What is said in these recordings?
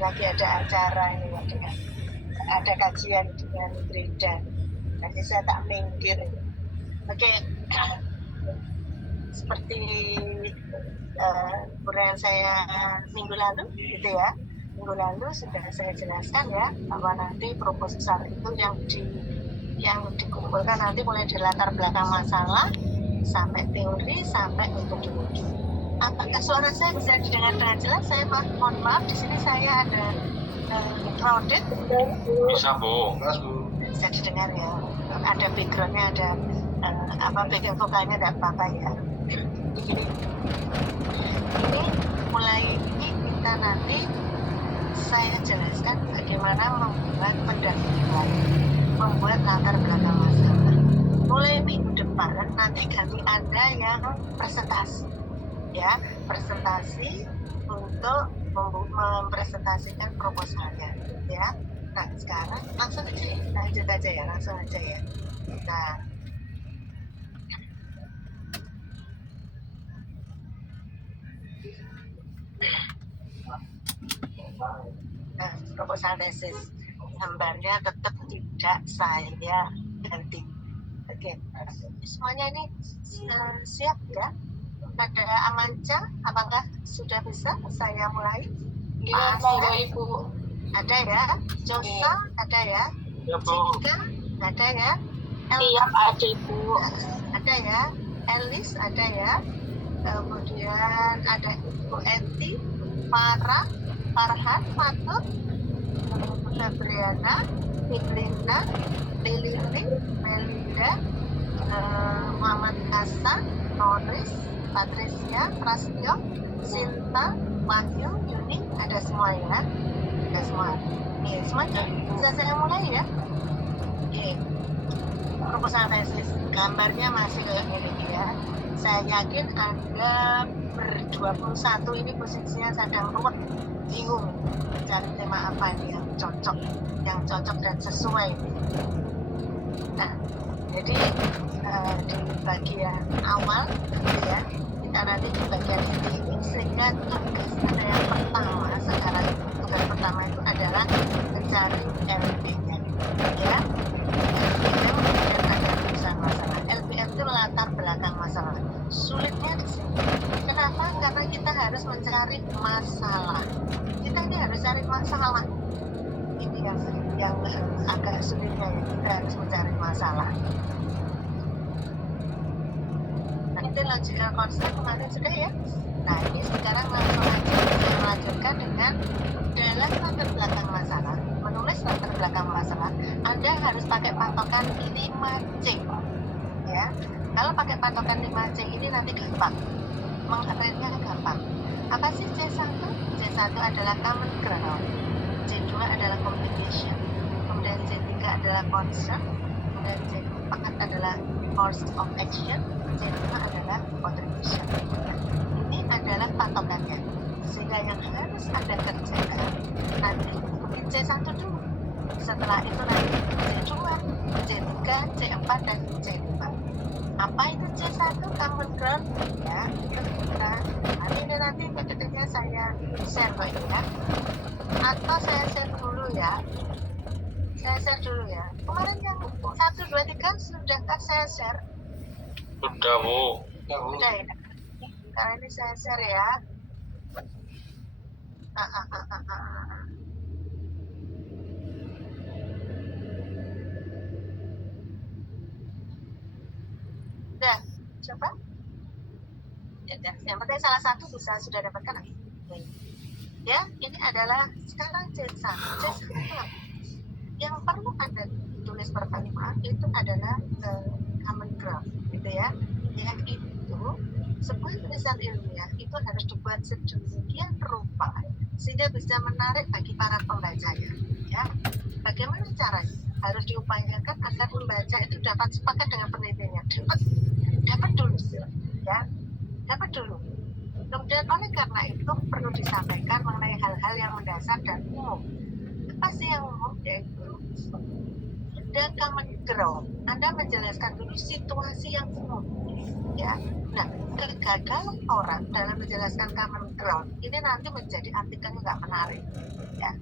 lagi ada acara ini ya, dengan ada kajian dengan Breda. Nanti saya tak minggir. Oke. Seperti uraian saya minggu lalu gitu ya. Minggu lalu sudah saya jelaskan ya bahwa nanti proposal itu yang dikumpulkan nanti mulai dari latar belakang masalah sampai teori sampai metodologi. Apakah suara saya bisa didengar dengan jelas? Saya mohon maaf di sini saya ada crowded. Bisa Bu. Bisa didengar ya. Ada backgroundnya, ada backing vokalnya, tidak apa-apa ya. Ini mulai ini kita nanti saya jelaskan bagaimana membuat pendahuluan, membuat latar belakang masalah. Mulai minggu depan nanti ganti Anda yang presentasi, ya presentasi untuk mempresentasikan proposalnya, ya. Nah sekarang langsung aja, lanjut aja ya, langsung aja ya. Nah, proposal tesis gambarnya tetap tidak saya ganti. Oke, semuanya ini siap ya? Ada Amanca, apakah sudah bisa saya mulai? Iya, monggo Ibu. Ada ya? Josa ada ya? Jessica ada ya? Iya, ada Ibu. Ada ya? Elis ada ya? Kemudian ada Ibu Eti, Farhan, Fatut, Sabriana, Iblina, Lili, Melinda, Muhammad Hasan, Noris, Patricia, Prasetyo, Sinta, Wahyu, Yuni, ada semua ya? Ada semua. Nih, semuanya bisa saya mulai ya? Oke. Proposal tesis, gambarnya masih kayak gini ya. Saya yakin Anda ber-21 ini posisinya sedang ruwet, bingung cari tema apa nih yang cocok dan sesuai. Nah, jadi di bagian awal ya, kita nanti di bagian ini sehingga tugas ada yang pertama sekarang, tugas pertama itu adalah mencari LP-nya ya. LPM kemudian ada tulisan masalah. LPM itu latar belakang masalah. Sulitnya di sini. Kenapa? Karena kita harus mencari masalah. Kita ini harus cari masalah. Ini yang agak sulitnya ya. Kita harus mencari masalah. Nah, itu logical concept kemarin sudah ya. Nah, ini sekarang langsung aja saya melanjutkan dengan dalam latar belakang masalah. Menulis latar belakang masalah, Anda harus pakai patokan 5C. Ya. Kalau pakai patokan 5C ini nanti gampang. Mengertinya gampang. Apa sih C1? C1 adalah common ground. C2 adalah complication. Kemudian C3 adalah concern. Kemudian C4 adalah course of action. C5 adalah contribution. Ini adalah patokannya. Sehingga yang harus Anda kerjakan nanti C1 dulu. Setelah itu nanti C2, C3, C4, dan C5. Apa itu C1 common ground? Ya, itu kita nanti PPT-nya saya share kok ini ya. Atau saya share dulu ya. Kemarin yang 1, 2, 3 sudahkah saya share? Sudah Bu. Sudah ya. Kali ini saya share ya. Udah, coba. Ya, yang penting salah satu bisa sudah dapatkan. Ya, ini adalah sekarang C1. Yang perlu Anda tulis pertama itu adalah common ground, gitu ya. Yang itu sebuah tulisan ilmiah itu harus dibuat sedemikian rupa sehingga bisa menarik bagi para pembacanya. Ya, bagaimana caranya? Harus diupayakan agar pembaca itu dapat sepakat dengan penelitiannya. Dapat dulu, ya. Dapat dulu. Kemudian oleh karena itu perlu disampaikan mengenai hal-hal yang mendasar dan umum. Apa sih yang umum? Yaitu ada common ground. Anda menjelaskan dulu situasi yang umum. ya. Nah, kegagalan orang dalam menjelaskan common ground ini nanti menjadi artikelnya nggak menarik, ya.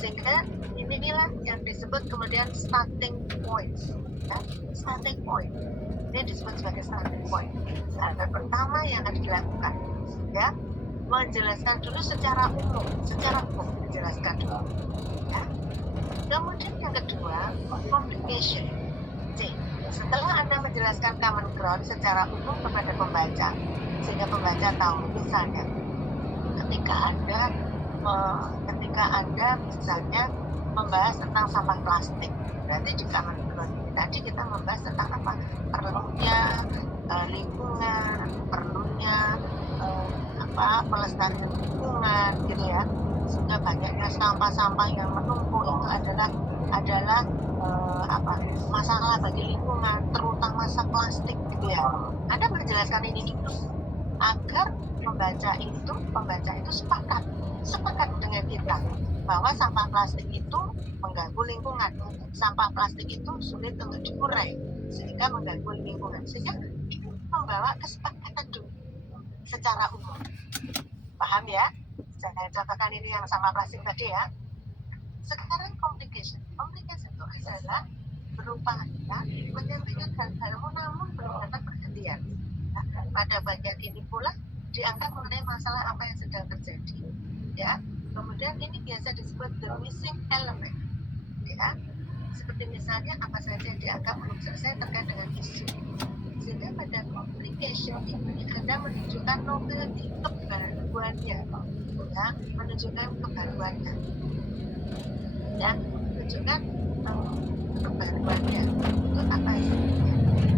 Sehingga inilah yang disebut kemudian starting point, ya. Starting point ini disebut sebagai starting point. Nah, pertama yang harus dilakukan, ya, menjelaskan dulu secara umum dijelaskan dulu, ya. Kemudian yang kedua, communication. Setelah Anda menjelaskan common ground secara umum kepada pembaca, sehingga pembaca tahu, misalnya ketika Anda misalnya membahas tentang sampah plastik, berarti di common ground ini tadi kita membahas tentang apa? Perlunya lingkungan, perlunya pelestarian lingkungan, gitu ya. Sehingga banyaknya sampah-sampah yang menumpuk itu adalah masalah bagi lingkungan, terutama sampah plastik, gitu ya. Anda menjelaskan ini dulu agar pembaca itu sepakat dengan kita bahwa sampah plastik itu mengganggu lingkungan, sampah plastik itu sulit untuk diurai sehingga mengganggu lingkungan, sehingga membawa kesepakatan dulu secara umum. Paham ya? Saya contohkan ini yang sampah plastik tadi ya. Sekarang communication itu adalah berupa menyampaikan hal-hal namun belum dapat perhentian. Nah, pada bagian ini pula diangkat mengenai masalah apa yang sedang terjadi, ya. Kemudian ini biasa disebut the missing element, ya. Seperti misalnya apa saja yang dianggap belum selesai terkait dengan isu. Sehingga pada communication ini Anda menunjukkan novelty, kebaruannya, ya, menunjukkan kebaruannya, ya, menunjukkan kebaruannya itu apa ya.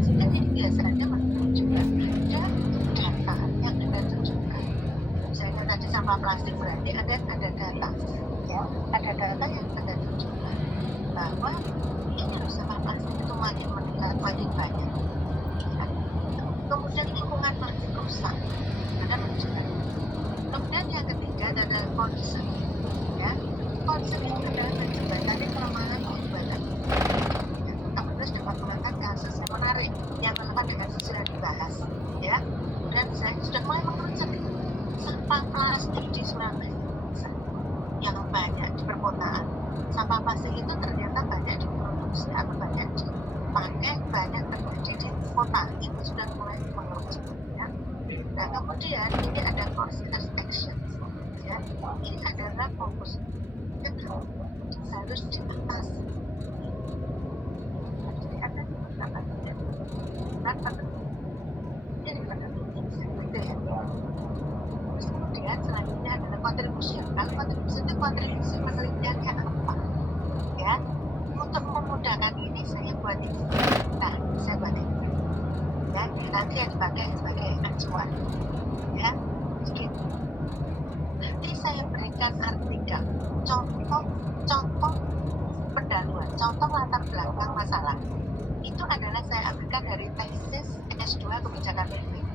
Sehingga ini biasanya menunjukkan ada data yang Anda tunjukkan. Misalnya tadi sampah plastik berarti ada data, ya, ada data yang Anda tunjukkan bahwa ini loh sampah plastik itu makin meningkat, makin banyak. Ya. Kemudian lingkungan makin rusak, Anda menunjukkan. Kemudian yang ketiga adalah concern, ya. Concern itu adalah menjembatani kelemahan kehidupan. Terus dapat mengangkat kasus yang menarik yang relevan dengan isu yang dibahas, ya. Kemudian saya sudah mulai mengerucut sampah plastik di Surabaya yang banyak di perkotaan. Sampah plastik itu ternyata banyak diproduksi atau banyak dipakai, banyak terjadi di kota. Itu sudah mulai mengerucut, ya. Nah, kemudian ini ada course action, ya. Ini adalah fokus yang harus diatasi. Kemudian selanjutnya adalah kontribusi. Kalau kontribusi penelitiannya apa? Ya, untuk memudahkan ini saya buat ini. Nah, saya buat ini. Ya, nanti yang dipakai sebagai acuan. Ya, sedikit. Nanti saya berikan artikel, contoh pendahuluan, contoh latar belakang masalah. Itu adalah saya ambilkan dari tesis S2 kebijakan publik.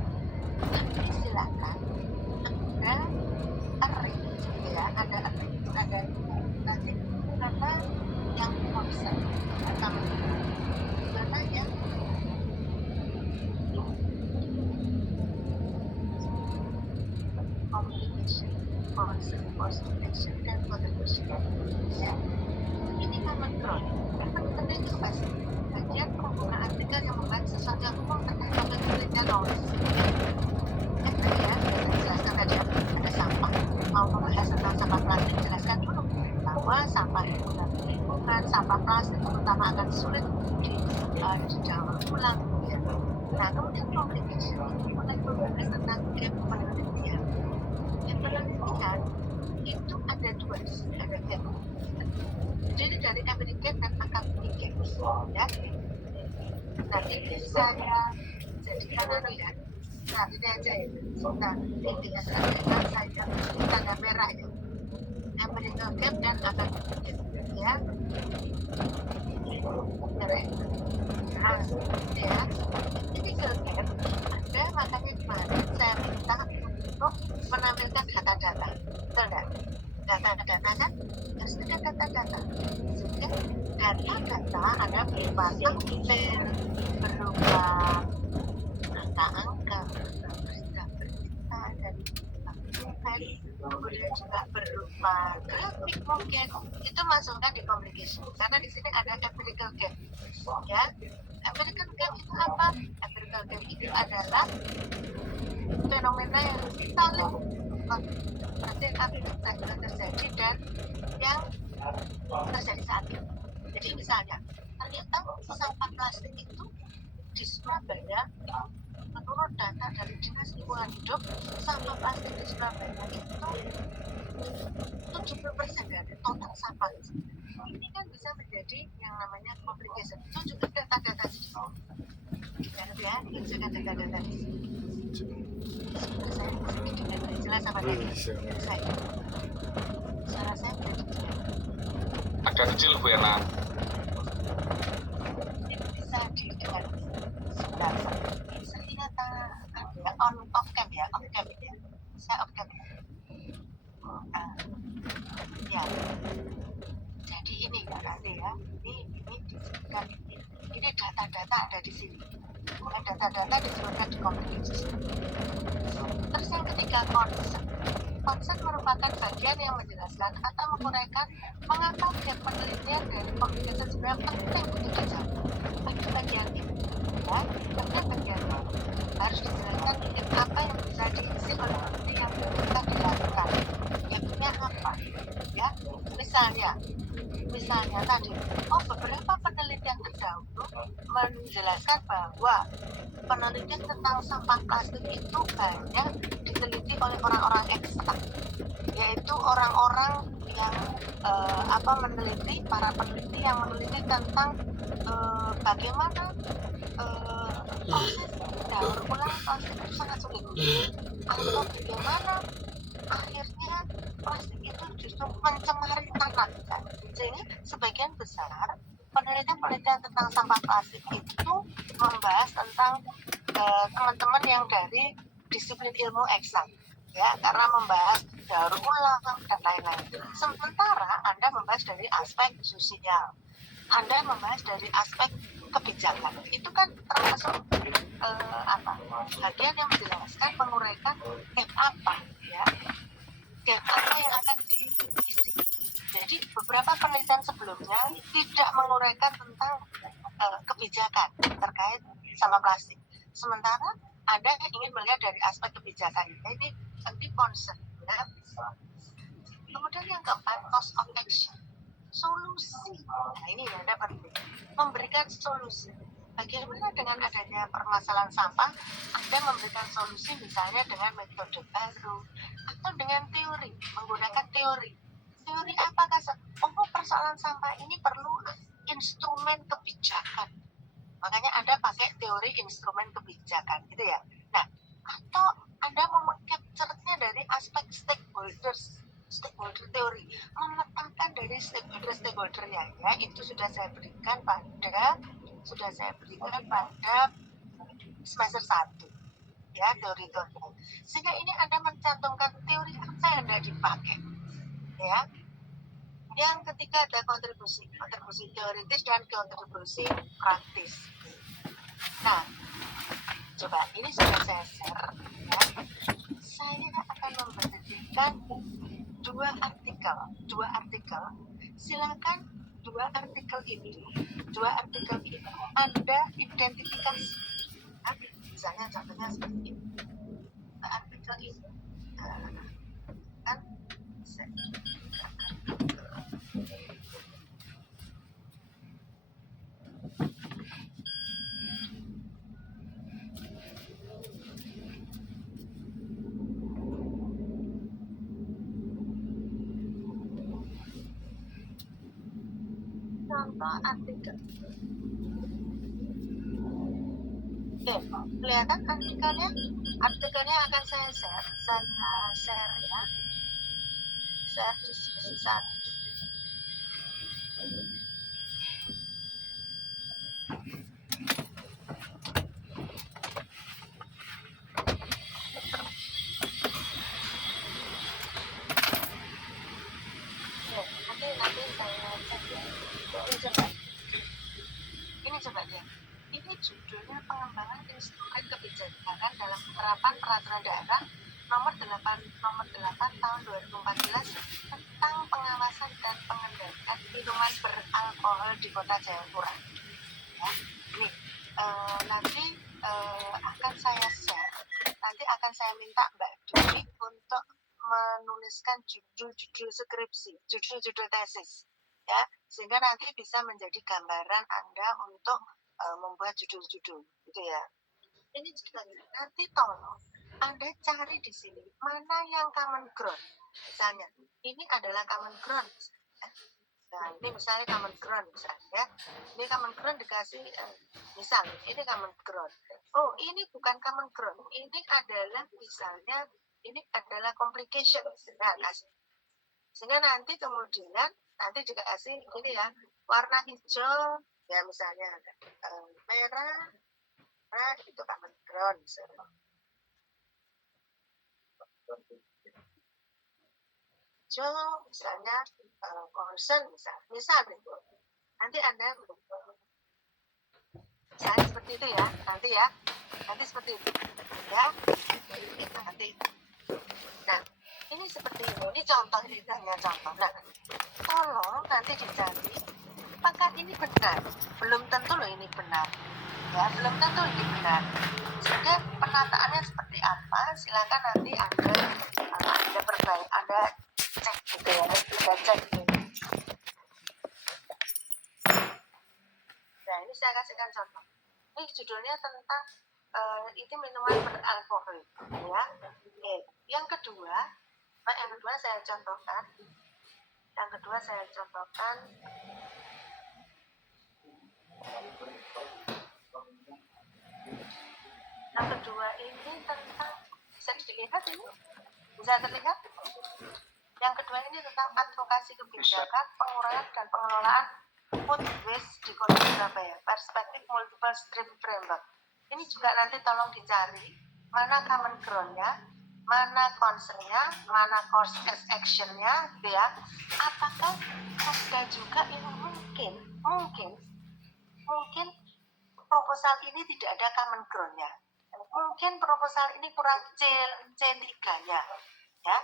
Nanti silakan Anda arrange, ya, ada nanti apa yang concern atau mana yang communication, concern, action, dan contribution, ya. Ini common ground. Penting itu pasti bagian pembukaan artikel yang membahas sesuatu yang umum terkait topik penelitian knowledge. Tadi ya, saya jelaskan tadi ada sampah. Mau membahas tentang sampah plastik, jelaskan dulu bahwa sampah itu mengganggu lingkungan, sampah plastik terutama akan sulit didaur ulang. Ya. Nah, kemudian communication ini mulai membahas tentang gap penelitian. Gap penelitian itu ada dua di sini, ada gap. Jadi dari American dan Academic Games, ya. Nah, ini saya jadikan ya. Nah, ini aja ya. Nah, ini saya tanda merah ya. American Game dan Academic Games, ya. Merah. Nah, ya. Ini game ada makanya kemarin saya minta untuk menampilkan data-data, betul nggak? Data-data kan harus ada data-data. Sehingga data-data ada berupa tabel, berupa angka, berita-berita dari bukan, kemudian juga berupa grafik mungkin itu masukkan di communication karena di sini ada empirical gap ya. Empirical gap itu apa? Empirical gap itu adalah fenomena yang saling berarti apa terjadi dan yang terjadi saat ini. Jadi misalnya ternyata sampah plastik itu di Surabaya menurut data dari Dinas Lingkungan Hidup, sampah plastik di Surabaya itu 70% dari total sampah. Ini kan bisa menjadi yang namanya complication. Itu juga data-data di sini. Ya, itu juga data-data di sini. Saya sedikit jelas sama tadi. Suara saya Agak kecil Bu Yana. bisa didengar sebentar. Saya ada off cam ya. Saya off cam ya. Ya. Jadi ini ya nanti ya. Ini disebutkan ini data-data ada di sini. Data-data disebutkan di communication. Terus yang ketiga concern. Concern merupakan bagian yang menjelaskan atau menguraikan mengapa gap penelitian dari communication sebenarnya penting untuk dijawab. Pada bagian ini, ya, pada bagian ini harus dijelaskan apa yang bisa diisi oleh peneliti yang kita dilakukan. Gapnya apa? Ya, misalnya tadi, beberapa penelitian terdahulu menjelaskan bahwa penelitian tentang sampah plastik itu banyak diteliti oleh orang-orang eksak, yaitu orang-orang yang para peneliti yang meneliti tentang bagaimana proses daur ulang plastik itu sangat sulit, atau bagaimana akhirnya plastik itu justru mencemari tanah. Jadi sebagian besar penelitian tentang sampah plastik itu membahas tentang teman-teman yang dari disiplin ilmu eksak, ya, karena membahas daur ulang dan lain-lain. Sementara Anda membahas dari aspek sosial, Anda membahas dari aspek kebijakan. Itu kan termasuk bagian yang menjelaskan menguraikan gap apa, ya, gap apa yang akan diisi. Jadi beberapa penelitian sebelumnya tidak menguraikan tentang kebijakan terkait sama plastik. Sementara Anda ingin melihat dari aspek kebijakan. Ini concern. Ya. Kemudian yang keempat, cost of action. Solusi. Nah ini yang Anda penting. Memberikan solusi. Bagaimana dengan adanya permasalahan sampah, Anda memberikan solusi misalnya dengan metode baru atau dengan teori, menggunakan teori. Teori apakah? Persoalan sampah ini perlu instrumen kebijakan. Makanya Anda pakai teori instrumen kebijakan, gitu ya. Nah, atau Anda mau meng-capture-nya dari aspek stakeholder teori, memetakan dari stakeholdernya, ya. Itu sudah saya berikan pada semester 1, ya, teori. Sehingga ini Anda mencantumkan teori apa yang Anda dipakai, ya. Yang ketiga ada kontribusi teoritis dan kontribusi praktis. Nah, coba ini sudah saya share, ya. Saya akan memberikan dua artikel. Silakan dua artikel ini Anda identifikasi. Misalnya contohnya seperti ini. Artikel ini kan contoh artikel. Oke, kelihatan artikelnya? Artikelnya akan saya share ya. Share diskusi satu. Nanti saya cek ya. Ini coba ya. Ini judulnya pengembangan instrumen kebijakan dalam penerapan peraturan daerah nomor 8 tahun 2014 tentang pengawasan dan pengendalian minuman beralkohol di Kota Jayapura. Ya, ini nanti akan saya share. Nanti akan saya minta Mbak Dwi untuk menuliskan judul-judul skripsi, judul-judul tesis, ya, sehingga nanti bisa menjadi gambaran Anda untuk membuat judul-judul, gitu ya. Ini juga nanti tolong Anda cari di sini mana yang common ground. Misalnya, ini adalah common ground. Nah, ini misalnya common ground misalnya. Ini common ground dikasih misal ini common ground. Oh, ini bukan common ground. Ini adalah misalnya ini adalah complication. Nah, kasih. Sehingga nanti kemudian nanti juga kasih ini ya, warna hijau ya misalnya merah itu common ground misalnya. Hijau misalnya concern misal itu nanti Anda misalnya seperti itu ya nanti seperti itu ya itu nanti. Nah, ini seperti ini contoh, ini hanya contoh. Nah, tolong nanti dicari apakah ini benar. Belum tentu loh ini benar ya, belum tentu ini benar. Sehingga penataannya seperti apa, silakan nanti Anda perbaiki, Anda cek gitu ya, Anda cek gitu. Nah, ini saya kasihkan contoh. Ini judulnya tentang itu minuman beralkohol ya. Oke. Yang kedua saya contohkan. Yang kedua ini tentang, bisa dilihat ini? Bisa terlihat? Yang kedua ini tentang advokasi kebijakan, pengurangan dan pengelolaan food waste di Kota Surabaya, perspektif multiple stream framework. Ini juga nanti tolong dicari mana common ground-nya, mana concern-nya, mana course action-nya, gitu ya. Apakah ada juga yang mungkin proposal ini tidak ada common ground-nya. Mungkin proposal ini kurang C3-nya, ya.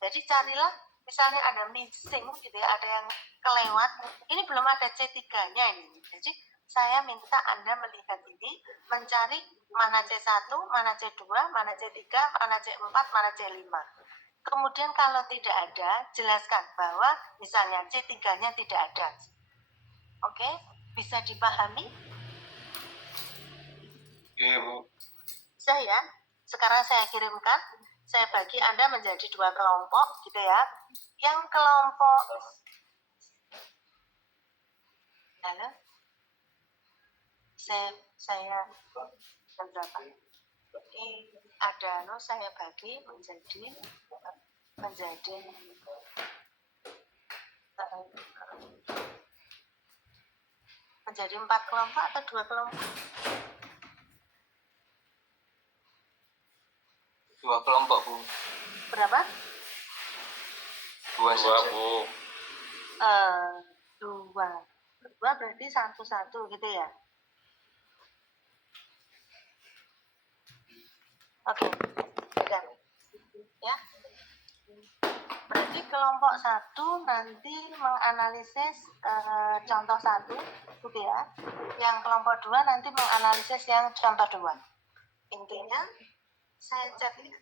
Jadi carilah, misalnya ada missing, gitu ya, ada yang kelewat. Ini belum ada C3-nya ini. Jadi saya minta Anda melihat ini, mencari mana C1, mana C2, mana C3, mana C4, mana C5. Kemudian kalau tidak ada, jelaskan bahwa misalnya C3-nya tidak ada. Oke, bisa dipahami? Iya, Bu. Saya sekarang saya kirimkan, saya bagi Anda menjadi 2 kelompok gitu ya. Yang kelompok halo, saya berapa? Ini ada saya bagi menjadi 4 kelompok atau 2 kelompok? 2 kelompok, Bu. Berapa? 2 saja, Bu. 2 berarti 1 gitu ya. Oke, ya. Berarti kelompok 1 nanti menganalisis contoh 1 gitu ya. Yang kelompok 2 nanti menganalisis yang contoh 2. Intinya saya cek ya.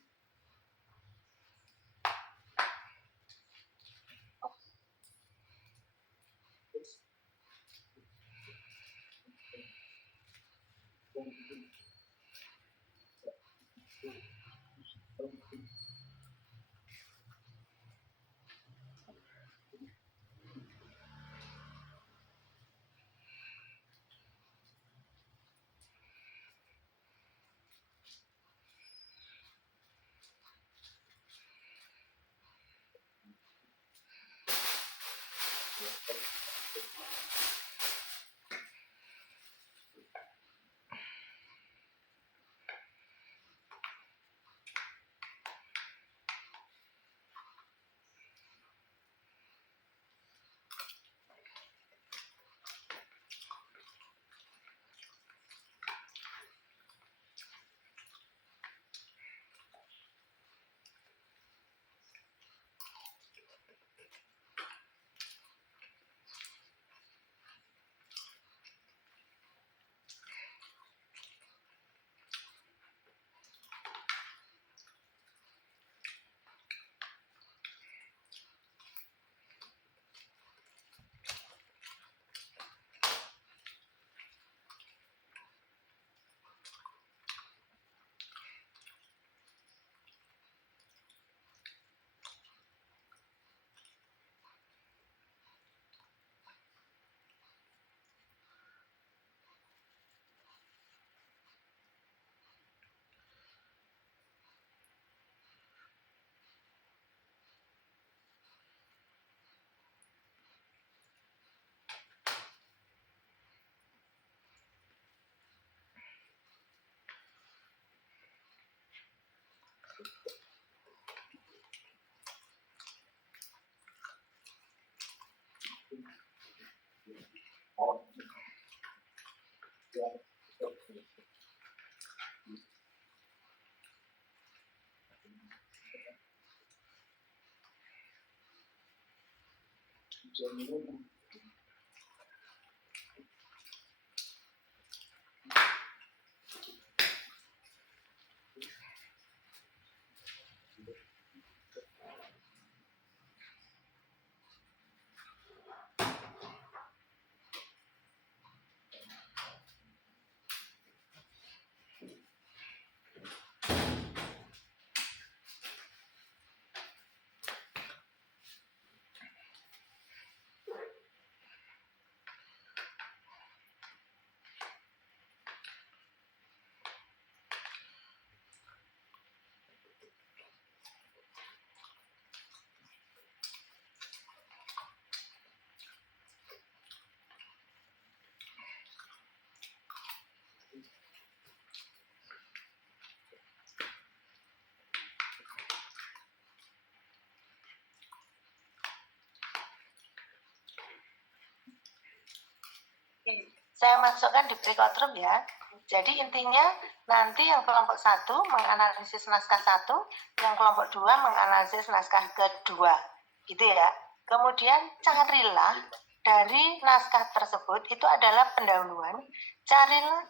Saya masukkan di breakout room ya. Jadi intinya nanti yang kelompok 1 menganalisis naskah 1, yang kelompok 2 menganalisis naskah kedua. Gitu ya. Kemudian carilah dari naskah tersebut itu adalah pendahuluan. Carilah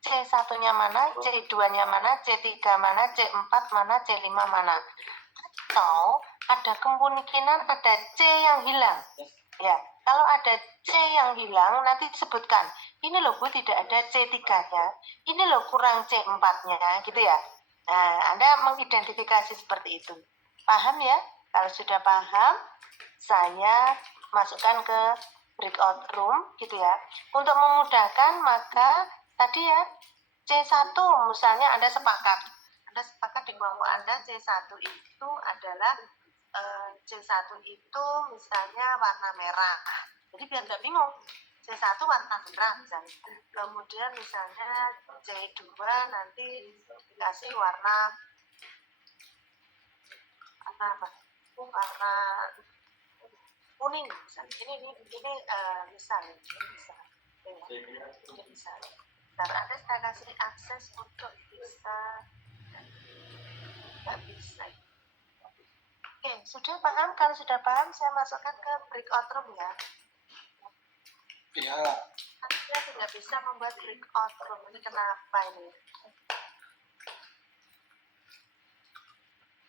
C1-nya mana, C2-nya mana, C3 mana, C4 mana, C5 mana. Atau ada kemungkinan ada C yang hilang. Ya, kalau ada C yang hilang, nanti sebutkan. Ini loh Bu, tidak ada C3-nya. Ini loh kurang C4-nya, gitu ya. Nah, Anda mengidentifikasi seperti itu. Paham ya? Kalau sudah paham, saya masukkan ke breakout room, gitu ya. Untuk memudahkan, maka tadi ya, C1 misalnya Anda sepakat. Anda sepakat di kelompok Anda, C1 itu adalah C1 itu misalnya warna merah. Jadi biar nggak bingung, C1 warna merah misalnya. Kemudian misalnya C2 nanti dikasih warna apa? Warna kuning misalnya. Ini misal. Ini misal. Ntar Anda saya kasih akses untuk bisa nggak bisa. Oke, sudah paham? Kalau sudah paham, saya masukkan ke breakout room ya. Iya. Saya tidak bisa membuat breakout room. Ini kenapa ini?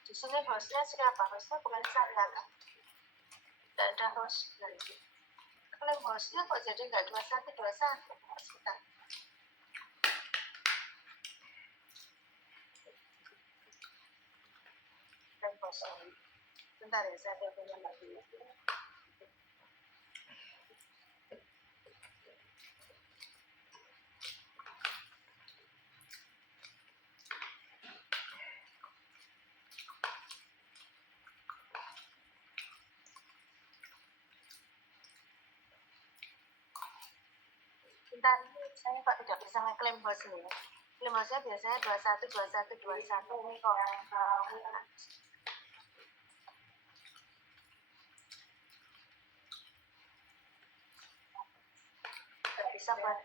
Di sini hostnya siapa? Hostnya bukan saya kan? Tidak ada host lagi. Klaim hostnya kok jadi nggak 2121? Sebentar. Klaim hostnya. Bentar ya, saya teleponnya Mbak dulu. Bentar, saya kok tidak bisa ngeklaim host nih ya. Klaim hostnya biasanya 212121 ini kok yang nggak bisa buat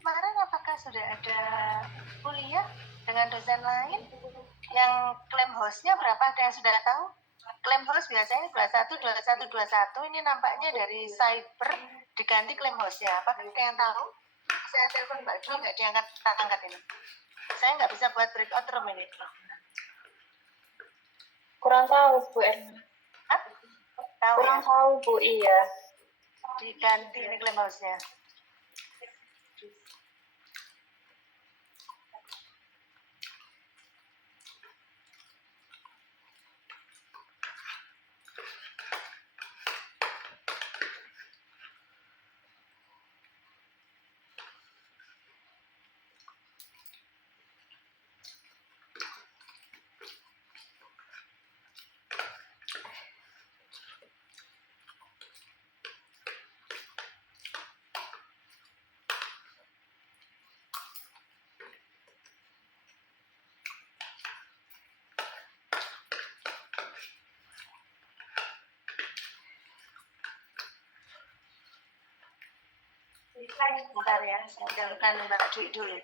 kemarin apakah sudah ada kuliah dengan dosen lain yang klaim hostnya berapa? Ada yang sudah tahu? Klaim host biasanya 212121 ini nampaknya dari cyber diganti klaim hostnya. Apakah ada yang tahu? Saya telepon Mbak Dwi nggak diangkat ini. Saya nggak bisa buat breakout room ini. Kurang tahu Bu Erna. Tahu Kurang ya? tahu Bu, iya. Diganti ini klaim hostnya. Bentar ya, saya jalankan Mbak Dwi dulu.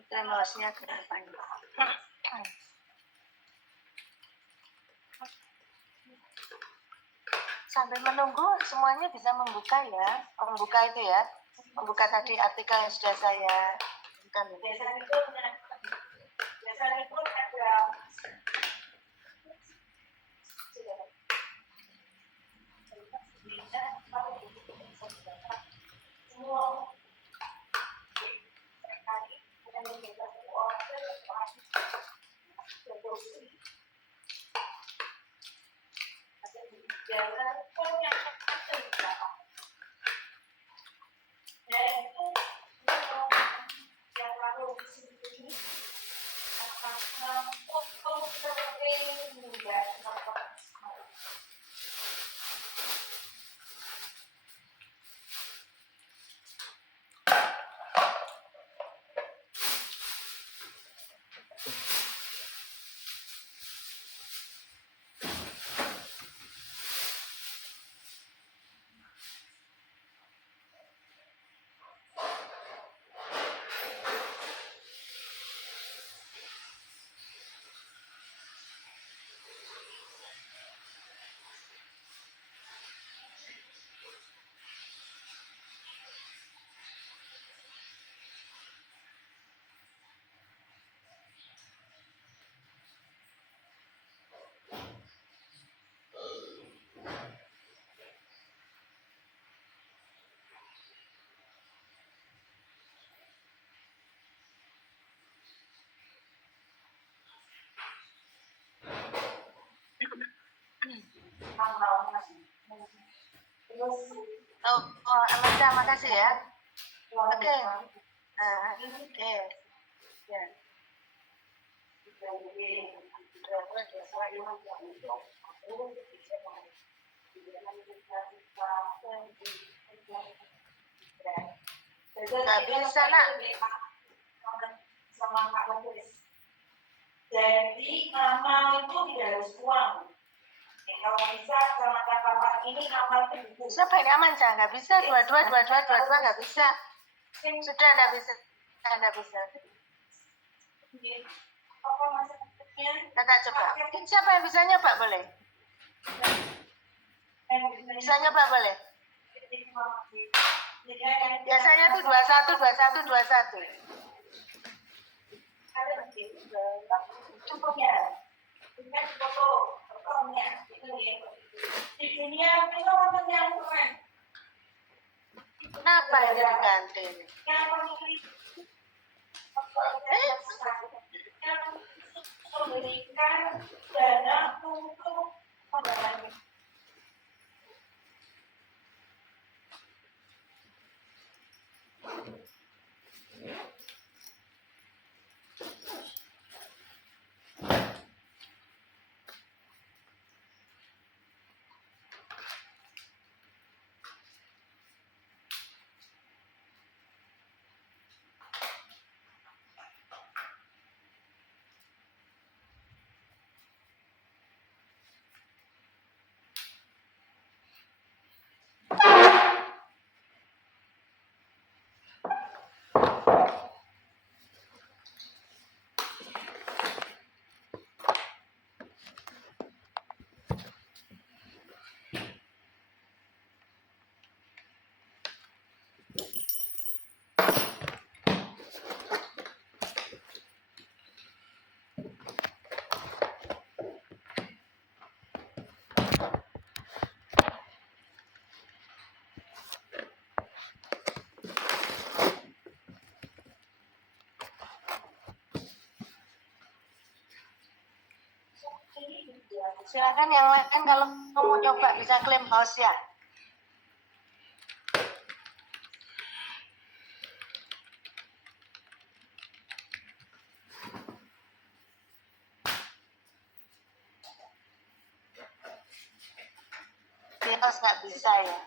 Kita mouse-nya ke depan. Sambil menunggu semuanya bisa membuka ya. Membuka itu ya. Membuka tadi artikel yang sudah saya bukan. Biasanya pun ada Amanda, makasih ya. Oke. Oke. Ya. Nggak bisa, nak. Jadi amal itu tidak harus uang. Kalau bisa sama kakak ini amal itu buku. Siapa ini aman, Cah? Nggak bisa. Dua-dua nggak bisa. Sudah nggak bisa. Nggak bisa. Apa maksudnya? Kakak coba. Siapa yang bisa nyoba boleh? Bisa nyoba boleh? Biasanya tuh 21. Contohnya, dengan foto fotonya itu ya. Di dunia itu orang yang keren. Kenapa ini diganti? Yang memiliki yang memberikan dana untuk membangun. Silakan yang lain kalau mau nyoba bisa klaim host ya. Di host nggak bisa ya.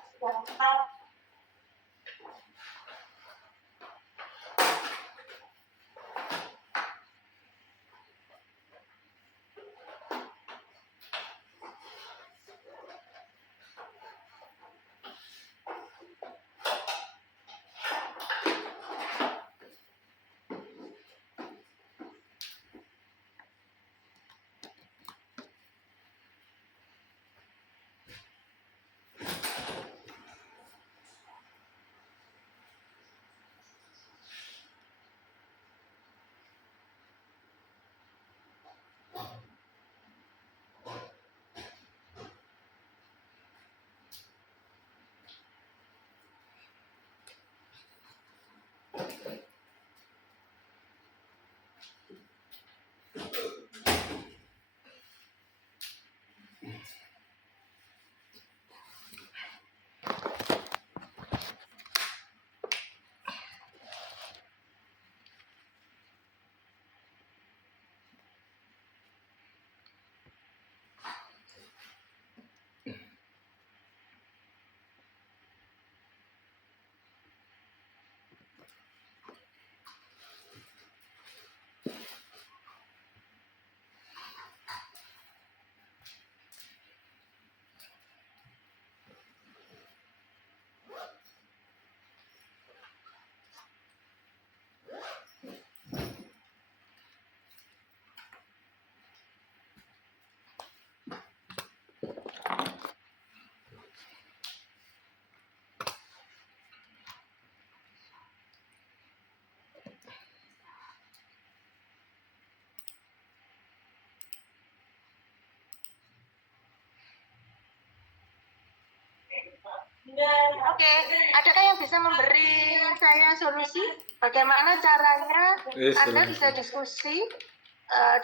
Oke, adakah yang bisa memberi saya solusi? Bagaimana caranya Anda bisa diskusi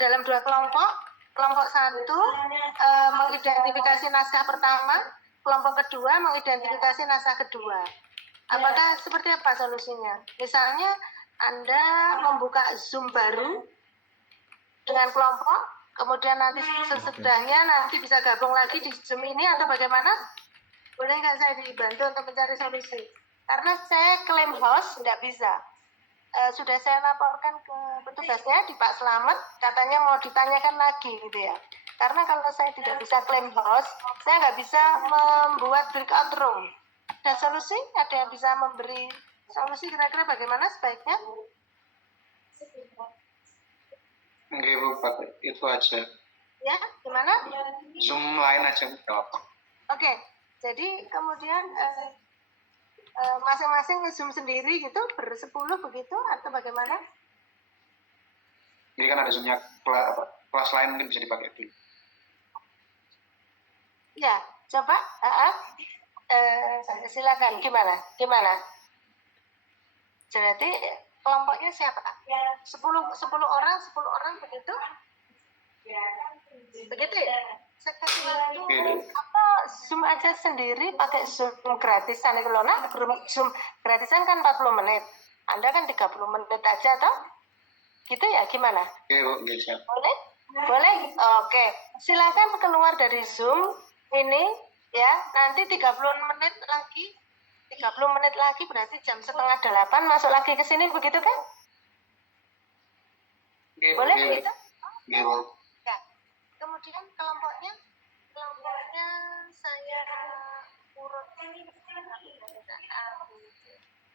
dalam dua kelompok? Kelompok satu mengidentifikasi naskah pertama, kelompok kedua mengidentifikasi naskah kedua. Apakah seperti apa solusinya? Misalnya Anda membuka Zoom baru dengan kelompok, kemudian nanti sesudahnya nanti bisa gabung lagi di Zoom ini atau bagaimana? Boleh nggak saya dibantu untuk mencari solusi? Karena saya klaim host nggak bisa. Sudah saya laporkan ke petugasnya di Pak Slamet, katanya mau ditanyakan lagi gitu ya. Karena kalau saya tidak bisa klaim host, saya nggak bisa membuat breakout room. Ada solusi? Ada yang bisa memberi solusi kira-kira bagaimana sebaiknya? Nggih Bu, pakai itu aja. Ya, gimana? Zoom lain aja Bu. Oke, jadi kemudian masing-masing nge-zoom sendiri gitu, bersepuluh begitu, atau bagaimana? Ini kan ada Zoom-nya kelas lain mungkin bisa dipakai dulu. Ya, coba. Silakan. Gimana? Jadi kelompoknya siapa? 10 orang begitu? Begitu ya? Saya kasih waktu apa Zoom aja sendiri pakai Zoom gratisan itu loh. Nah, Zoom gratisan kan 40 menit. Anda kan 30 menit aja toh? Gitu ya, gimana? Oke Bu, nggih siap. Boleh? Boleh? Oke. Silakan keluar dari Zoom ini ya. Nanti 30 menit lagi. 30 menit lagi berarti jam 7:30 masuk lagi ke sini begitu kan? Boleh begitu? Nggih Bu. Ya. Kemudian kelompoknya saya urut ini.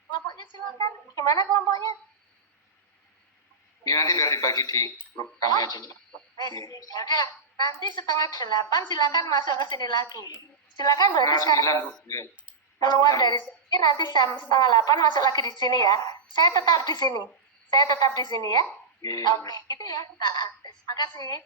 Kelompoknya silakan. Gimana kelompoknya? Ini nanti biar dibagi di grup kami aja. Ya udah, nanti 7:30 silakan masuk ke sini lagi. Silakan berarti sekarang 9 Bu. Nggih. keluar dari sini nanti jam 7:30 masuk lagi di sini ya. Saya tetap di sini ya. Nggih. Oke, gitu ya. Terima kasih.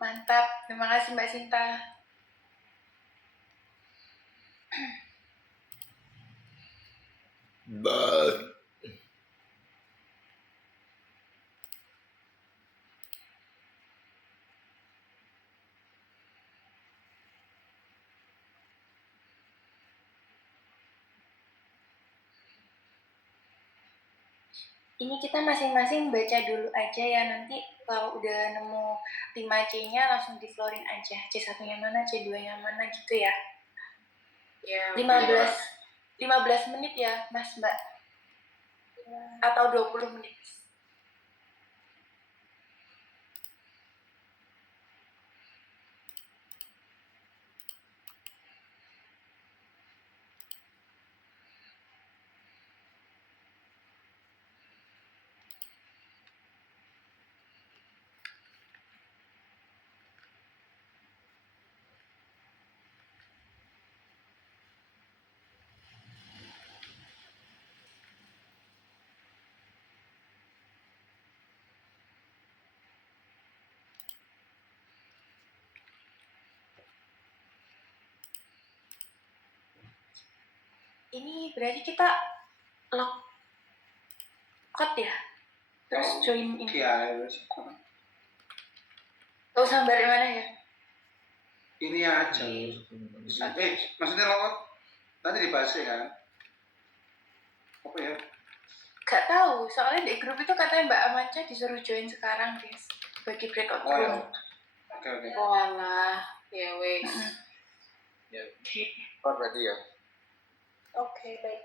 Mantap, terima kasih Mbak Sinta. Ini kita masing-masing baca dulu aja ya, nanti kalau udah nemu 5C-nya langsung di flooring aja. C1-nya mana, C2-nya mana gitu ya. Ya, 15 menit ya, Mas Mbak. Atau 20 menit. Ini berarti kita lock code ya? Terus join ini. Iya, Gak usah balik mana ya? ini aja. Maksudnya lewat nanti dibahas ya kan? Apa ya? Gak tahu, soalnya di grup itu katanya Mbak Amanca disuruh join sekarang, guys. Bagi breakout Oh ya. room. Oke. oh alah, ya wes. Ya. Oh berarti ya. Oke, baik.